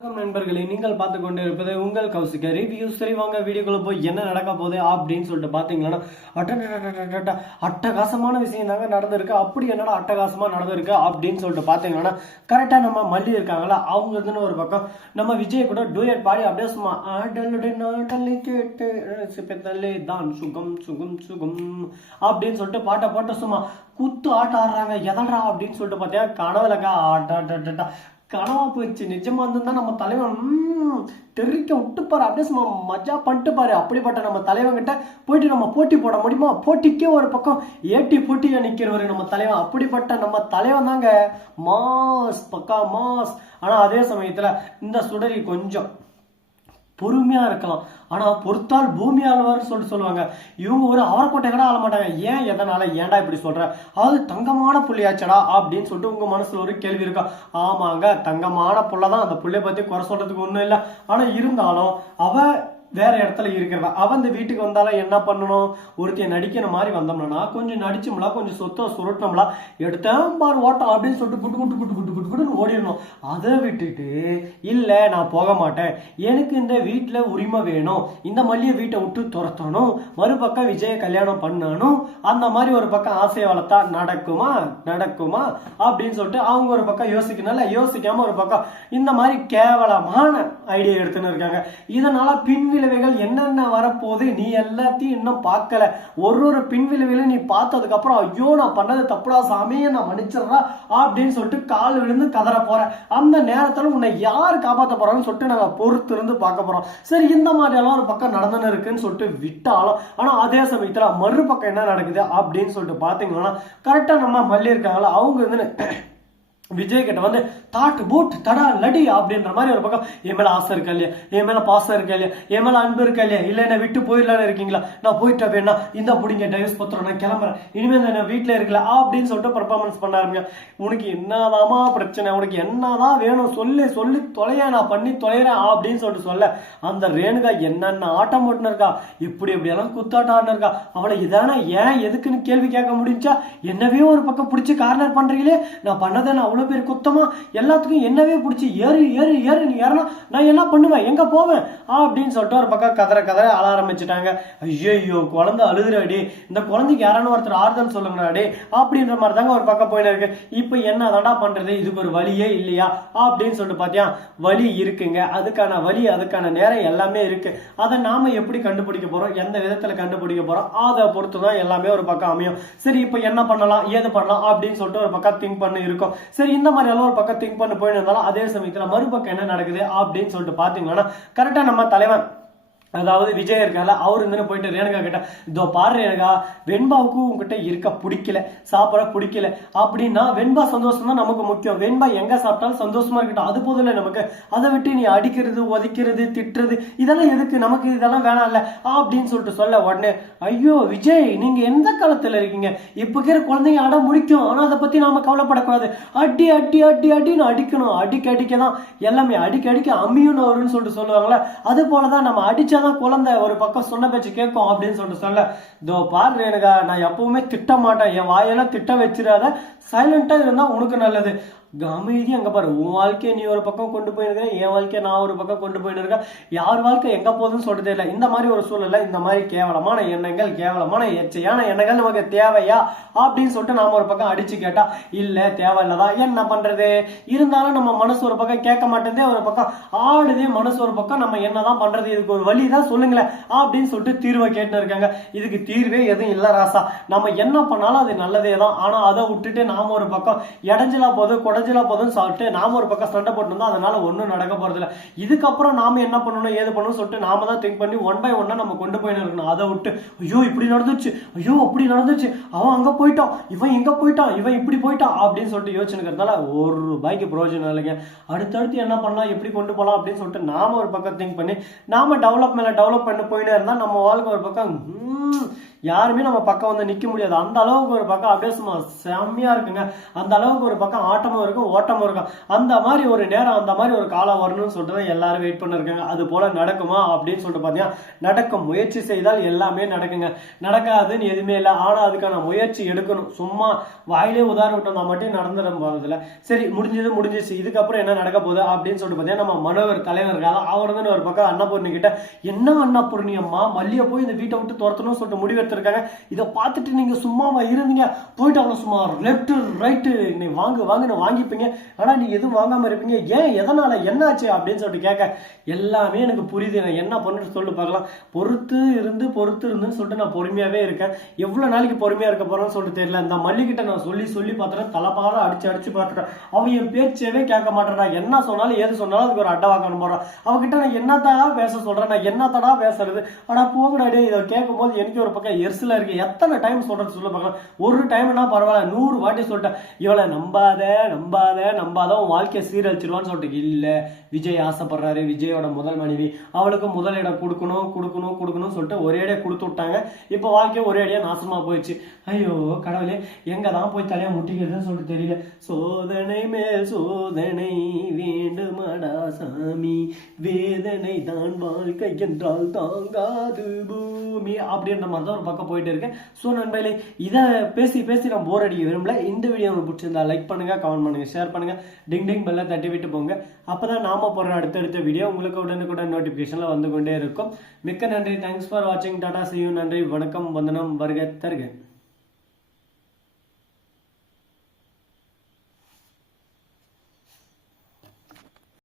வணக்கம் நண்பர்களே, நீங்கள் பார்த்து கொண்டு இருப்பது உங்கள் கௌசிக ரிவ்யூஸ். சரி வாங்க வீடியோக்குள்ள போய் என்ன நடக்க போகுது அப்படின்னு சொல்லிட்டு பார்த்தீங்கன்னா, அட்டகாசமான விஷயம் தாங்க நடந்திருக்கு. அப்படி என்னடா அட்டகாசமா நடந்திருக்கு அப்படின்னு சொல்லிட்டு பார்த்தீங்கன்னா, கரெக்டாக நம்ம மல்லி இருக்காங்களா, அவங்க இருந்துன்னு ஒரு பக்கம் நம்ம விஜய் கூட டூயட் பாடி அப்படியே சும்மா ஆடலுடன் கேட்டு தான் சுகம் சுகம் சுகம் அப்படின்னு சொல்லிட்டு பாட்டை போட்டு சும்மா குத்து ஆட்ட ஆடுறாங்க. எதல்றா அப்படின்னு சொல்லிட்டு பார்த்தீங்கன்னா, கனவுலக்கா ஆட்டா கனவா போயிடுச்சு. நிஜமா இருந்தா நம்ம தலைவன் தெறிக்க விட்டுப்பாரு, அப்படியே சும்மா மஜா பண்ணிட்டு பாரு. அப்படிப்பட்ட நம்ம தலைவன் கிட்ட போயிட்டு நம்ம போட்டி போட முடியுமா? போட்டிக்கே ஒரு பக்கம் ஏட்டி போட்டியா நிக்கிறவரு நம்ம தலைவன். அப்படிப்பட்ட நம்ம தலைவன் தாங்க மாஸ், பக்கா மாஸ். ஆனா அதே சமயத்துல இந்த சுடரி கொஞ்சம் பொறுமையா இருக்கலாம். ஆனா பொறுத்தால் பூமி ஆழ்வார்னு சொல்லுவாங்க. இவங்க ஒரு அவரக்கோட்டை கூட ஆள மாட்டாங்க. ஏன் எதனால ஏன்டா இப்படி சொல்ற? அது தங்கமான புள்ளியாச்சடா அப்படின்னு சொல்லிட்டு உங்க மனசுல ஒரு கேள்வி இருக்கா? ஆமாங்க, தங்கமான புள்ளதான். அந்த புள்ளைய பத்தி குறை சொல்றதுக்கு ஒண்ணும் இல்லை. ஆனா இருந்தாலும் அவ வேற இடத்துல இருக்கிறவ. அவன் இந்த வீட்டுக்கு வந்தாலும் என்ன பண்ணணும்? ஒருத்தைய நடிக்கிற மாதிரி வந்தோம்னா கொஞ்சம் நடிச்சோம்ல, கொஞ்சம் சொத்த சுருட்டோம்ல, எடுத்தேன் பாரு ஓட்டம் அப்படின்னு சொல்லிட்டு குட்டு குட்டு குட்டு குட்டு குட்டு குட்டுன்னு ஓடிடணும். அதை விட்டுட்டு இல்ல நான் போக மாட்டேன், எனக்கு இந்த வீட்டுல உரிமை வேணும், இந்த மல்லிய வீட்டை விட்டு துரத்தணும், மறுபக்கம் விஜய கல்யாணம் பண்ணணும், அந்த மாதிரி ஒரு பக்கம் ஆசையை வளர்த்தா நடக்குமா நடக்குமா அப்படின்னு சொல்லிட்டு அவங்க ஒரு பக்கம் யோசிக்கணும்ல. யோசிக்காம ஒரு பக்கம் இந்த மாதிரி கேவலமான ஐடியா எடுத்துன்னு இருக்காங்க. இதனால பின்விளைவுகள் என்னென்ன வரப்போகுது நீ எல்லாத்தையும் இன்னும் பார்க்கல. ஒரு பின்விளைவுகளும் நீ பார்த்ததுக்கு அப்புறம் ஐயோ நான் பண்ணது தப்புடா சாமியை நான் மன்னிச்சிடுறா அப்படின்னு சொல்லிட்டு கால் விழுந்து கதற போற. அந்த நேரத்துல உன்னை யார் காப்பாற்ற போறான்னு சொல்லிட்டு நாங்க பொறுத்து இருந்து பார்க்க போறோம். சரி, இந்த மாதிரி எல்லாம் ஒரு பக்கம் நடந்துன்னு இருக்குன்னு சொல்லிட்டு விட்டாலும், ஆனா அதே சமயத்துல மறுபக்கம் என்ன நடக்குது அப்படின்னு சொல்லிட்டு பாத்தீங்கன்னா, கரெக்டா நம்ம மல்லி இருக்காங்களா, அவங்க வந்து விஜய் கிட்ட வந்து தாட்டு போட் தடா லடி அப்படின்ற மாதிரி ஒரு பக்கம் என் மேல ஆசை இருக்கா இல்லையா, என் மேல பாசம் இருக்கா இல்லையா, என் மேல அன்பு இருக்கா இல்லையா, இல்ல என்ன விட்டு போயிடலான்னு இருக்கீங்களா, நான் போயிட்டா வேணா இந்த பிடிங்க டைவர்ஸ் பத்திரம், நான் கிளம்புறேன், இனிமேல் நான் வீட்டுல இருக்கல அப்படின்னு சொல்லிட்டு பர்ஃபார்மன்ஸ் பண்ண ஆரம்பிங்க. உனக்கு என்னதாமா பிரச்சனை, உனக்கு என்னதான் வேணும் சொல்லி சொல்லி தொலைய, நான் பண்ணி தொலைறேன் அப்படின்னு சொல்லிட்டு சொல்ல, அந்த ரேணுகா என்னென்ன ஆட்டம் போட்டுன்னு இருக்கா, இப்படி எப்படியெல்லாம் குத்தாட்டம் ஆடினு இருக்கா. அவளை இதானே ஏன் எதுக்குன்னு கேள்வி கேட்க முடிஞ்சா, என்னவே ஒரு பக்கம் பிடிச்சி கார்னர் பண்றீங்களே, நான் பண்ணதை நான் பேர் குத்தமா எல்லாத்துக்கும் என்னவே பிடிச்சி ஏறு ஏறு ஏறு, நீ ஏறனா நான் என்ன பண்ணுவேன், எங்க போவேன் அப்படின்னு சொல்லிட்டு ஒரு பக்கம் கதற அழ ஆரம்பிச்சுட்டாங்க. ஐயோ குழந்தை அழுதுறாடி, இந்த குழந்தைக்கு யாரான ஒருத்தர் ஆறுதல் சொல்லுங்கடாடி அப்படின்ற மாதிரி தாங்க ஒரு பக்கம் போயிட்டு இருக்கு. இப்ப என்ன தாண்டா பண்றது, இதுக்கு ஒரு வழியே இல்லையா அப்படின்னு சொல்லிட்டு பாத்தியா, வழி இருக்குங்க. அதுக்கான வழி, அதுக்கான நேரம் எல்லாமே இருக்கு. அதை நாம எப்படி கண்டுபிடிக்க போறோம், எந்த விதத்துல கண்டுபிடிக்க போறோம், அதை பொறுத்துதான் எல்லாமே ஒரு பக்கம் அமையும். சரி, இப்ப என்ன பண்ணலாம் ஏது பண்ணலாம் அப்படின்னு சொல்லிட்டு ஒரு பக்கம் திங்க் பண்ணி இருக்கும். சரி, இந்த மாதிரி எல்லாம் ஒரு பக்கம் திங்க் பண்ணி போயிட்டு இருந்தாலும் அதே சமயத்துல மறுபக்கம் என்ன நடக்குது அப்படின்னு சொல்லிட்டு பாத்தீங்கன்னா, கரெக்டா நம்ம தலைவன் அதாவது விஜய் இருக்கால, அவரு இருந்து போயிட்டு ரேணுகா கிட்ட, இதோ பாரு ரேணுகா, வெண்பாவுக்கு உங்ககிட்ட இருக்க பிடிக்கல, சாப்பிட பிடிக்கல அப்படின்னா வெண்பா சந்தோஷம் தான் நமக்கு முக்கியம். வெண்பா எங்க சாப்பிட்டாலும் சந்தோஷமா இருக்கட்டும், அது போதும் இல்லை நமக்கு. அதை விட்டு நீ அடிக்கிறது, உதைக்கிறது, திட்டுறது இதெல்லாம் எதுக்கு, நமக்கு இதெல்லாம் வேணாம் இல்ல அப்படின்னு சொல்லிட்டு சொல்ல உடனே, ஐயோ விஜய் நீங்க எந்த காலத்துல இருக்கீங்க, இப்ப இருக்கிற குழந்தைங்க அட முடிக்கும், ஆனா அதை பத்தி நாம கவலைப்படக்கூடாது, அடி அடி அடி அடின்னு அடிக்கணும், அடிக்கதான் எல்லாமே அடிக்க அம்மியும் வரும்னு சொல்லிட்டு சொல்லுவாங்களே, அது போலதான் நம்ம அடிச்ச குழந்தை ஒரு பக்கம் சொன்ன பேச்சு கேட்கும் அப்படின்னு சொல்லிட்டு சொல்ல, இதோ பாரு ரேணுகா, நான் எப்பவுமே திட்ட மாட்டேன், என் வாயெல்லாம் திட்ட வச்சிடாத, சைலண்டா இருந்தா உனக்கு நல்லது. அமைதி அங்க பாரு, உன் வாழ்க்கையை நீ ஒரு பக்கம் கொண்டு போயிருக்க, என் வாழ்க்கையை நான் ஒரு பக்கம் கொண்டு போயிருக்கேன், யார் வாழ்க்கை எங்க போகுதுன்னு சொல்றதே இல்லை. இந்த மாதிரி ஒரு சூழல்ல இந்த மாதிரி கேவலமான எண்ணங்கள், கேவலமான எச்சையான எண்ணங்கள் நமக்கு தேவையா அப்படின்னு சொல்லிட்டு நாம ஒரு பக்கம் அடிச்சு கேட்டா, இல்ல தேவையில்லதான், என்ன பண்றது, இருந்தாலும் நம்ம மனசு ஒரு பக்கம் கேட்க மாட்டேதே, ஒரு பக்கம் ஆடுதே மனசு ஒரு பக்கம், நம்ம என்னதான் பண்றது, இதுக்கு ஒரு வழிதான் சொல்லுங்களேன் அப்படின்னு சொல்லிட்டு தீர்வை கேட்டு இருக்காங்க. இதுக்கு தீர்வே எதுவும் இல்ல ராசா, நம்ம என்ன பண்ணாலும் அது நல்லதே தான். ஆனா அதை விட்டுட்டு நாம ஒரு பக்கம் இடைஞ்சலா போதும் போதும் சொல்லிட்டு நாம ஒரு பக்கம் சண்டை போட்டு அதனால ஒண்ணும் நடக்க போறது இல்லை. இதுக்கப்புறம் நாம என்ன பண்ணணும் ஏது பண்ணணும் சொல்லிட்டு நாம தான் திங்க் பண்ணி ஒன் பை ஒன்னா நம்ம கொண்டு போயின்னு இருக்கணும். அதை விட்டு ஐயோ இப்படி நடந்துச்சு, ஐயோ அப்படி நடந்துச்சு, அவன் அங்க போயிட்டான், இவன் எங்க போயிட்டான், இவன் இப்படி போயிட்டான் அப்படின்னு சொல்லிட்டு யோசிச்சுக்கிறதுனால ஒரு ரூபாய்க்கு பிரயோஜனம் இல்லைங்க. அடுத்தடுத்து என்ன பண்ணலாம், எப்படி கொண்டு போகலாம் அப்படின்னு சொல்லிட்டு நாம ஒரு பக்கம் திங்க் பண்ணி நாம டெவலப் பண்ண போயிட்டே இருந்தா நம்ம வாழ்க்கை ஒரு பக்கம் யாருமே நம்ம பக்கம் வந்து நிக்க முடியாது. அந்த அளவுக்கு ஒரு பக்கம் அப்படியே சும்மா செம்மையா இருக்குங்க. அந்த அளவுக்கு ஒரு பக்கம் ஆட்டமும் இருக்கும் ஓட்டமும் இருக்கும். அந்த மாதிரி ஒரு நேரம் அந்த மாதிரி ஒரு காலம் வரணும்னு சொல்லிட்டு எல்லாரும் வெயிட் பண்ணிருக்காங்க. அது போல நடக்குமா அப்படின்னு சொல்லிட்டு பாத்தீங்கன்னா நடக்கும். முயற்சி செய்தால் எல்லாமே நடக்குங்க. நடக்காதுன்னு எதுவுமே இல்லை. ஆனா அதுக்கான முயற்சி எடுக்கணும். சும்மா வாயிலே உதாரணம் விட்டோம்னா மட்டும் நடந்துட போறதுல. சரி முடிஞ்சிச்சு இதுக்கப்புறம் என்ன நடக்க போகுது அப்படின்னு சொல்லிட்டு பாத்தீங்கன்னா நம்ம மனோகர் தலைவர் இருக்காங்க. அவர் வந்து ஒரு பக்கம் அன்னபூர்ணி கிட்ட என்ன அன்னபூர்ணி அம்மா மல்லிய போய் இந்த வீட்டை விட்டு துரத்தணும்னு சொல்லிட்டு முடிவெடுத்திருக்காங்க. இதை பார்த்துட்டு நீங்க சும்மாவா இருந்தீங்க, போயிட்டு அவங்க சும்மா லெப்ட் ரைட்டு நீ வாங்குன்னு வாங்கிப்பீங்க. ஆனா நீ எதுவும் வாங்காம இருப்பீங்க, ஏன் எதனால என்னாச்சு அப்படின்னு சொல்லிட்டு கேட்க எல்லாமே எனக்கு புரியுது. நான் என்ன பண்ணிட்டு சொல்லி பார்க்கலாம். பொறுத்து இருந்துன்னு சொல்லிட்டு நான் பொறுமையாவே இருக்கேன். எவ்வளவு நாளைக்கு பொறுமையா இருக்க போறேன்னு சொல்லிட்டு தெரியல. இந்த மல்லிகிட்ட நான் சொல்லி பார்த்தேன், தலைப்பாக அடிச்சு பார்த்துட்டேன். அவன் என் பேச்சவே கேட்க மாட்டேறா. என்ன சொன்னாலும் ஏது சொன்னாலும் அதுக்கு ஒரு அட்டை வாங்கணும் போறான். அவகிட்ட நான் என்னத்தடா பேச சொல்றேன், நான் என்னத்தடா பேசுறது. ஆனா போகடாடே இதை கேட்கும் போது எனக்கு ஒரு பக்கம் எரிசலா இருக்கு. எத்தனை டைம் சொல்றது சொல்ல பார்க்கலாம். ஒரு டைம்னா பரவாயில்ல, 100 வாட்டி சொல்லிட்டேன். இவளை நம்பாத உன் வாழ்க்கையை சீரழிச்சிருவான்னு சொல்லிட்டு. இல்ல, விஜய் ஆசைப்படுறாரு, விஜயோட முதல் மனைவி, அவளுக்கு முதலிடம் கொடுக்கணும் சொல்லிட்டு ஒரே அடியா கொடுத்து விட்டாங்க. இப்ப வாழ்க்கையை ஒரே அடியா நாசமா போயிடுச்சு. ஐயோ கடவுளே, எங்கதான் போய் தலையா முட்டிக்கிறதுன்னு சொல்லிட்டு தெரியல. சோதனை மேல் சோதனை வேண்டுமடா சாமி, வேதனை தான் வாழ்க்கை என்றால் தாங்காது பூமி அப்படின்ற மாதிரி தான் ஒரு பக்கம் போயிட்டு இருக்கு. ஸோ நண்பர்களே, இதை பேசி நான் போர் அடிக்க விரும்பல. இந்த வீடியோ உங்களுக்கு பிடிச்சிருந்தா லைக் பண்ணுங்க, கமெண்ட் பண்ணுங்க, ஷேர் பண்ணுங்க, டிங் பெல்ல தட்டி விட்டு போங்க. அப்பதான் நாம போடுற அடுத்தடுத்த வீடியோ உங்களுக்கு உடனுக்குடன் நோட்டிபிகேஷன்ல வந்து கொண்டே இருக்கும். மிக்க நன்றி. தேங்க்ஸ் ஃபார் வாட்சிங். Tata, see you. நன்றி, வணக்கம், வந்தனம், வருக தருக.